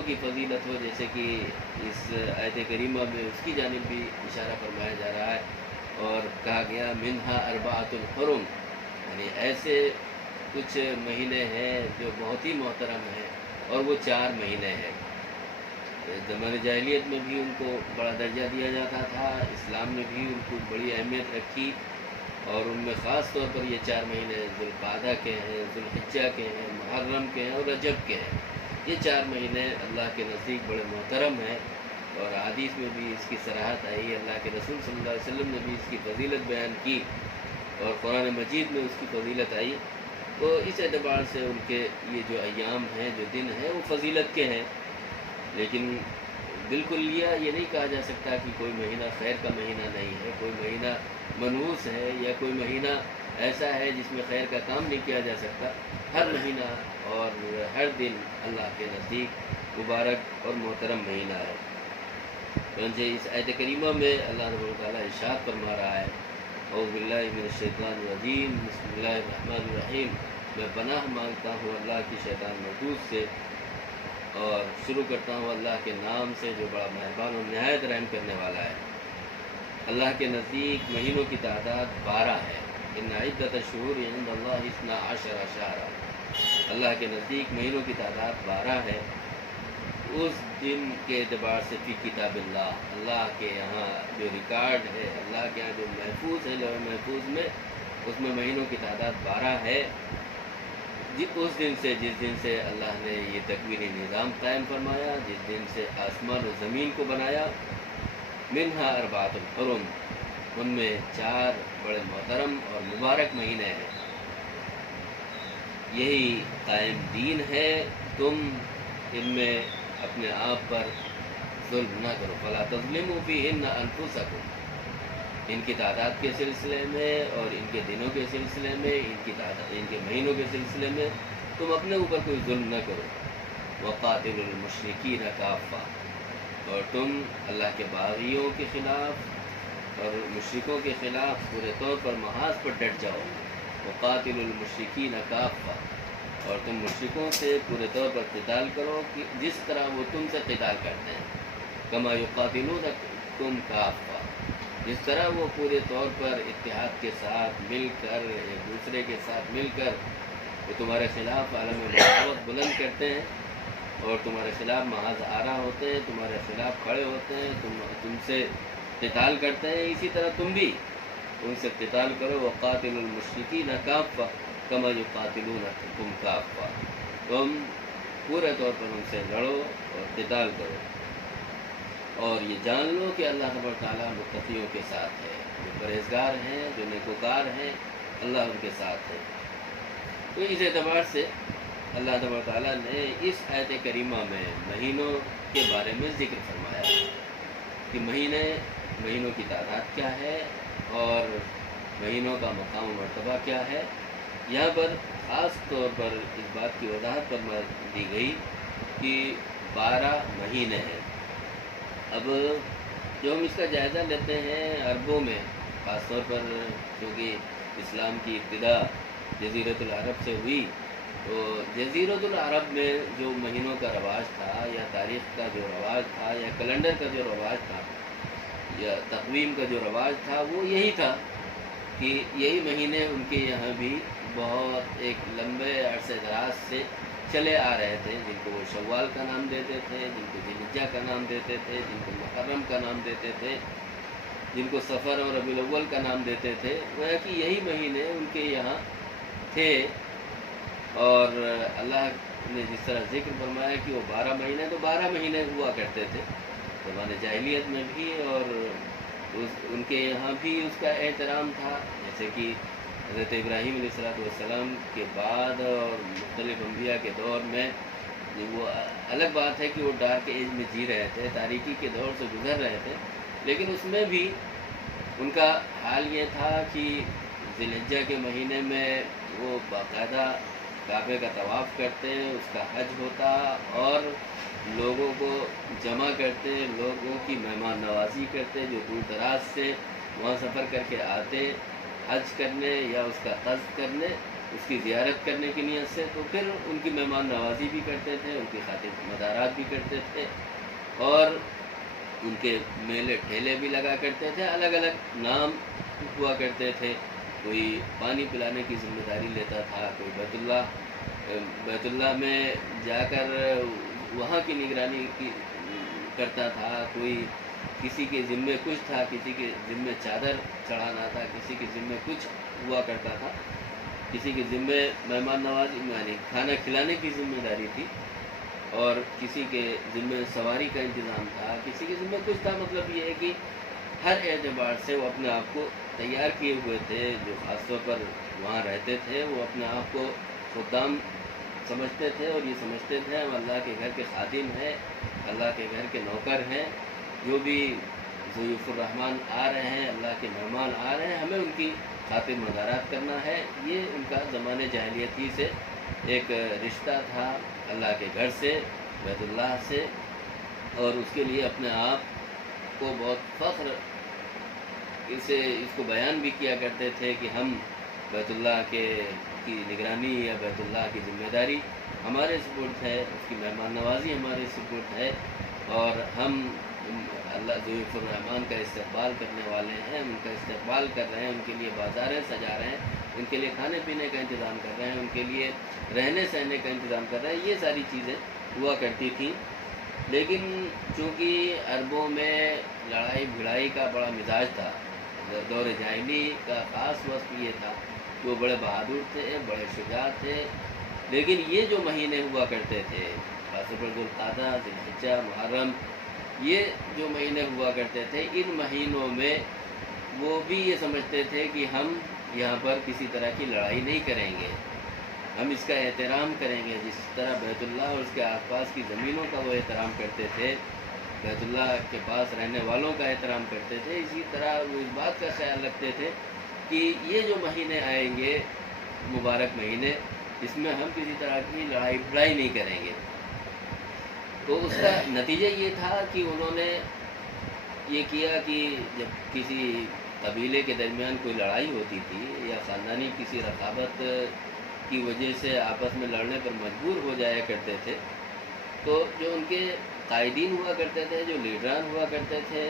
مہینوں کی فضیلت ہو، جیسے کہ اس آیت کریمہ میں اس کی جانب بھی اشارہ فرمایا جا رہا ہے، اور کہا گیا منہا اربعۃ الحرم، یعنی ایسے کچھ مہینے ہیں جو بہت ہی محترم ہیں، اور وہ 4 مہینے ہیں۔ زمانۂ جاہلیت میں بھی ان کو بڑا درجہ دیا جاتا تھا، اسلام نے بھی ان کو بڑی اہمیت رکھی، اور ان میں خاص طور پر یہ 4 مہینے ذوالقعدہ کے ہیں، ذوالحجہ کے ہیں، محرم کے ہیں اور رجب کے ہیں۔ یہ 4 مہینے اللہ کے نزدیک بڑے محترم ہیں، اور حدیث میں بھی اس کی صراحت آئی، اللہ کے رسول صلی اللہ علیہ وسلم نے بھی اس کی فضیلت بیان کی، اور قرآن مجید میں اس کی فضیلت آئی۔ تو اس اعتبار سے ان کے یہ جو ایام ہیں، جو دن ہیں، وہ فضیلت کے ہیں۔ لیکن بالکل یہ نہیں کہا جا سکتا کہ کوئی مہینہ خیر کا مہینہ نہیں ہے، کوئی مہینہ منحوس ہے، یا کوئی مہینہ ایسا ہے جس میں خیر کا کام نہیں کیا جا سکتا۔ ہر مہینہ اور ہر دن اللہ کے نزدیک مبارک اور محترم مہینہ ہے۔ چنانچہ اس آیت کریمہ میں اللہ رب تعالیٰ ارشاد فرما رہا ہے، اعوذ باللہ من الشیطان الرجیم، بسم اللہ الرحمن الرحیم، میں پناہ مانگتا ہوں اللہ کی شیطان مردود سے، اور شروع کرتا ہوں اللہ کے نام سے جو بڑا مہربان اور نہایت رحم کرنے والا ہے۔ اللہ کے نزدیک مہینوں کی تعداد 12 ہے۔ ان عدۃ الشہور عند اللہ 12 شہرا، اللہ کے نزدیک مہینوں کی تعداد 12 ہے۔ اس دن کے اعتبار سے فی کتاب اللہ، اللہ کے یہاں جو ریکارڈ ہے، اللہ کے یہاں جو محفوظ ہے لوح محفوظ میں، اس میں مہینوں کی تعداد 12 ہے۔ اس دن سے، جس دن سے اللہ نے یہ تکوینی نظام قائم فرمایا، جس دن سے آسمان و زمین کو بنایا، منہا اربعۃ الحرم، ان میں 4 بڑے محترم اور مبارک مہینے ہیں۔ یہی قائم دین ہے، تم ان میں اپنے آپ پر ظلم نہ کرو، فلا تظلموا فیہن انفسکم، ان کی تعداد کے سلسلے میں اور ان کے دنوں کے سلسلے میں، ان کے مہینوں کے سلسلے میں تم اپنے اوپر کوئی ظلم نہ کرو۔ وقاتلوا المشرکین کافہ، اور تم اللہ کے باغیوں کے خلاف اور مشرکوں کے خلاف پورے طور پر محاذ پر ڈٹ جاؤ۔ وقاتلوا المشرکین کافہ، اور تم مشرکوں سے پورے طور پر قتال کرو کہ جس طرح وہ تم سے قتال کرتے ہیں۔ کما یقاتلونکم کافہ، جس طرح وہ پورے طور پر اتحاد کے ساتھ مل کر، ایک دوسرے کے ساتھ مل کر وہ تمہارے خلاف عالم بغاوت بلند کرتے ہیں، اور تمہارے خلاف محاذ آرا ہوتے ہیں، تمہارے خلاف کھڑے ہوتے ہیں، تم سے قتال کرتے ہیں، اسی طرح تم بھی ان سے قتال کرو۔ وقاتلوا المشرکین کافہ کما یقاتلونکم کافہ، تم پورے طور پر ان سے لڑو اور قتال کرو، اور یہ جان لو کہ اللہ تبارک تعالیٰ متقیوں کے ساتھ ہے، جو پرہیزگار ہیں، جو نیکوکار ہیں، اللہ ان کے ساتھ ہے۔ تو اس اعتبار سے اللہ تبارک تعالیٰ نے اس آیت کریمہ میں مہینوں کے بارے میں ذکر فرمایا کہ مہینوں کی تعداد کیا ہے، اور مہینوں کا مقام و مرتبہ کیا ہے۔ یہاں پر خاص طور پر اس بات کی وضاحت فرما دی گئی کہ 12 مہینے ہیں۔ اب جو ہم اس کا جائزہ لیتے ہیں عربوں میں، خاص طور پر کیونکہ اسلام کی ابتدا جزیرۃ العرب سے ہوئی، تو جزیرۃ العرب میں جو مہینوں کا رواج تھا، یا تاریخ کا جو رواج تھا، یا کیلنڈر کا جو رواج تھا، یا تقویم کا جو رواج تھا، وہ یہی تھا کہ یہی مہینے ان کے یہاں بھی بہت ایک لمبے عرصے دراز سے چلے آ رہے تھے، جن کو وہ شوال کا نام دیتے تھے، جن کو ذی الحجہ کا نام دیتے تھے، جن کو محرم کا نام دیتے تھے، جن کو صفر اور ربیع الاول کا نام دیتے تھے۔ گویا کہ یہی مہینے ان کے یہاں تھے، اور اللہ نے جس طرح ذکر فرمایا کہ وہ 12 مہینے، تو 12 مہینے ہوا کرتے تھے زمانۂ جاہلیت میں بھی، اور ان کے یہاں بھی اس کا احترام تھا، جیسے کہ حضرت ابراہیم علیہ السلام کے بعد اور مختلف انبیاء کے دور میں، وہ الگ بات ہے کہ وہ ڈارک ایج میں جی رہے تھے، تاریکی کے دور سے گزر رہے تھے، لیکن اس میں بھی ان کا حال یہ تھا کہ ذی الحجہ کے مہینے میں وہ باقاعدہ کعبے کا طواف کرتے، اس کا حج ہوتا، اور لوگوں کو جمع کرتے، لوگوں کی مہمان نوازی کرتے جو دور دراز سے وہاں سفر کر کے آتے حج کرنے یا اس کا قصد کرنے، اس کی زیارت کرنے کی نیت سے، تو پھر ان کی مہمان نوازی بھی کرتے تھے، ان کی خاطر مزارات بھی کرتے تھے، اور ان کے میلے ٹھیلے بھی لگا کرتے تھے، الگ الگ نام ہوا کرتے تھے۔ کوئی پانی پلانے کی ذمہ داری لیتا تھا، کوئی بیت اللہ میں جا کر وہاں کی نگرانی کرتا تھا، کوئی کسی کے ذمے کچھ تھا، کسی کے ذمے چادر چڑھانا تھا، کسی کے ذمے کچھ ہوا کرتا تھا، کسی کے ذمے مہمان نوازی یعنی کھانا کھلانے کی ذمہ داری تھی، اور کسی کے ذمے سواری کا انتظام تھا، کسی کے ذمے کچھ تھا۔ مطلب یہ ہے کہ ہر اعتبار سے وہ اپنے آپ کو تیار کیے ہوئے تھے۔ جو خاص طور پر وہاں رہتے تھے وہ اپنے آپ کو خدام سمجھتے تھے، اور یہ سمجھتے تھے ہم اللہ کے گھر کے خادم ہیں، اللہ کے گھر کے نوکر ہیں، جو بھی ضیوف الرحمن آ رہے ہیں، اللہ کے مہمان آ رہے ہیں، ہمیں ان کی خاطر مزارات کرنا ہے۔ یہ ان کا زمانے جاہلیت ہی سے ایک رشتہ تھا اللہ کے گھر سے، بیت اللہ سے، اور اس کے لیے اپنے آپ کو بہت فخر اس کو بیان بھی کیا کرتے تھے کہ ہم بیت اللہ کی نگرانی یا بیت اللہ کی ذمہ داری ہمارے سپرد ہے، اس کی مہمان نوازی ہمارے سپرد ہے، اور ہم اللہ ضیوف الرحمن کا استقبال کرنے والے ہیں، ان کا استقبال کر رہے ہیں، ان کے لیے بازاریں سجا رہے ہیں، ان کے لیے کھانے پینے کا انتظام کر رہے ہیں، ان کے لیے رہنے سہنے کا انتظام کر رہے ہیں۔ یہ ساری چیزیں ہوا کرتی تھیں، لیکن چونکہ عربوں میں لڑائی بھڑائی کا بڑا مزاج تھا، دور جاہلی کا خاص وصف یہ تھا کہ وہ بڑے بہادر تھے، بڑے شجاع تھے، لیکن یہ جو مہینے ہوا کرتے تھے، خاص طور پر ذوالقعدہ، ذی الحجہ، محرم، یہ جو مہینے ہوا کرتے تھے، ان مہینوں میں وہ بھی یہ سمجھتے تھے کہ ہم یہاں پر کسی طرح کی لڑائی نہیں کریں گے، ہم اس کا احترام کریں گے، جس طرح بیت اللہ اور اس کے آس پاس کی زمینوں کا وہ احترام کرتے تھے، بیت اللہ کے پاس رہنے والوں کا احترام کرتے تھے، اسی طرح وہ اس بات کا خیال رکھتے تھے کہ یہ جو مہینے آئیں گے، مبارک مہینے، اس میں ہم کسی طرح کی لڑائی بھڑائی نہیں کریں گے۔ تو اس کا نتیجہ یہ تھا کہ انہوں نے یہ کیا کہ جب کسی قبیلے کے درمیان کوئی لڑائی ہوتی تھی یا خاندانی کسی رقابت کی وجہ سے آپس میں لڑنے پر مجبور ہو جایا کرتے تھے، تو جو ان کے قائدین ہوا کرتے تھے، جو لیڈران ہوا کرتے تھے،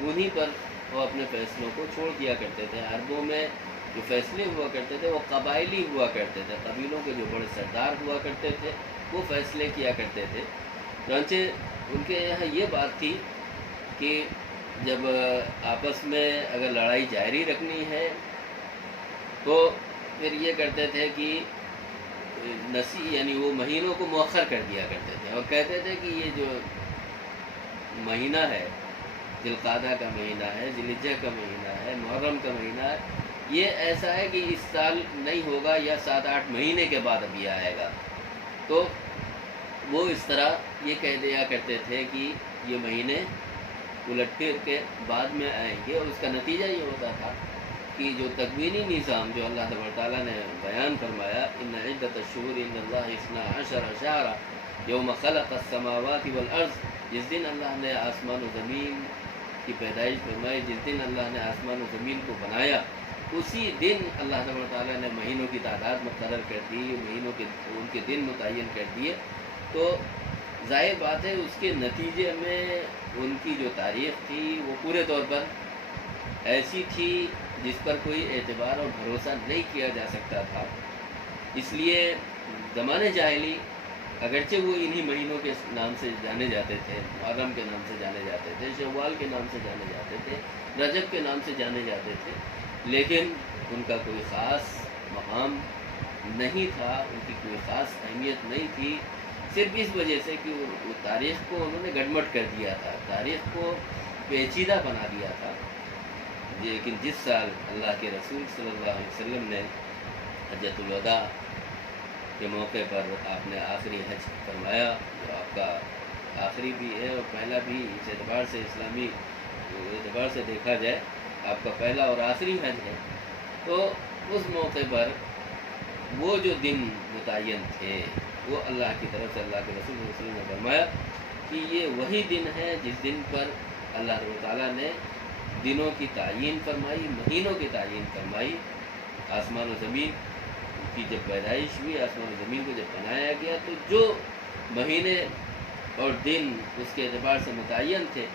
انہی پر وہ اپنے فیصلوں کو چھوڑ دیا کرتے تھے۔ عربوں میں جو فیصلے ہوا کرتے تھے وہ قبائلی ہوا کرتے تھے، قبیلوں کے جو بڑے سردار ہوا کرتے تھے وہ فیصلے کیا کرتے تھے۔ چنانچہ ان کے یہاں یہ بات تھی کہ جب آپس میں اگر لڑائی جاری رکھنی ہے تو پھر یہ کرتے تھے کہ یعنی وہ مہینوں کو مؤخر کر دیا کرتے تھے، اور کہتے تھے کہ یہ جو مہینہ ہے، ذی القعدہ کا مہینہ ہے، ذی الحجہ کا مہینہ ہے، محرم کا مہینہ ہے، یہ ایسا ہے کہ اس سال نہیں ہوگا یا 7-8 مہینے کے بعد ابھی آئے گا۔ تو وہ اس طرح یہ کہہ دیا کرتے تھے کہ یہ مہینے الٹ پھر کے بعد میں آئیں گے، اور اس کا نتیجہ یہ ہوتا تھا کہ جو تکوینی نظام جو اللہ تبارک تعالیٰ نے بیان فرمایا، ان عدۃ الشہور عند اللہ 12 شہرا یوم خلق السماوات والارض، جس دن اللہ نے آسمان و زمین کی پیدائش فرمائی، جس دن اللہ نے آسمان و زمین کو بنایا، اسی دن اللہ تبارک تعالیٰ نے مہینوں کی تعداد مقرر کر دی، مہینوں کے ان کے دن متعین کر دیے۔ تو ظاہر بات ہے اس کے نتیجے میں ان کی جو تاریخ تھی وہ پورے طور پر ایسی تھی جس پر کوئی اعتبار اور بھروسہ نہیں کیا جا سکتا تھا۔ اس لیے زمانے جاہلی اگرچہ وہ انہی مہینوں کے نام سے جانے جاتے تھے، محرم کے نام سے جانے جاتے تھے، شوال کے نام سے جانے جاتے تھے، رجب کے نام سے جانے جاتے تھے، لیکن ان کا کوئی خاص مقام نہیں تھا، ان کی کوئی خاص اہمیت نہیں تھی، صرف اس وجہ سے کہ وہ تاریخ کو انہوں نے گڑمٹ کر دیا تھا، تاریخ کو پیچیدہ بنا دیا تھا۔ لیکن جس سال اللہ کے رسول صلی اللہ علیہ وسلم نے حجۃ الوداع کے موقع پر آپ نے آخری حج فرمایا، جو آپ کا آخری بھی ہے اور پہلا بھی، اس اعتبار سے اسلامی اعتبار سے دیکھا جائے آپ کا پہلا اور آخری حج ہے، تو اس موقع پر وہ جو دن متعین تھے وہ اللہ کی طرف سے اللہ کے رسول صلی اللہ علیہ وسلم نے فرمایا کہ یہ وہی دن ہے جس دن پر اللہ تعالیٰ نے دنوں کی تعیین فرمائی، مہینوں کی تعیین فرمائی، آسمان و زمین کی جب پیدائش ہوئی، آسمان و زمین کو جب بنایا گیا، تو جو مہینے اور دن اس کے اعتبار سے متعین تھے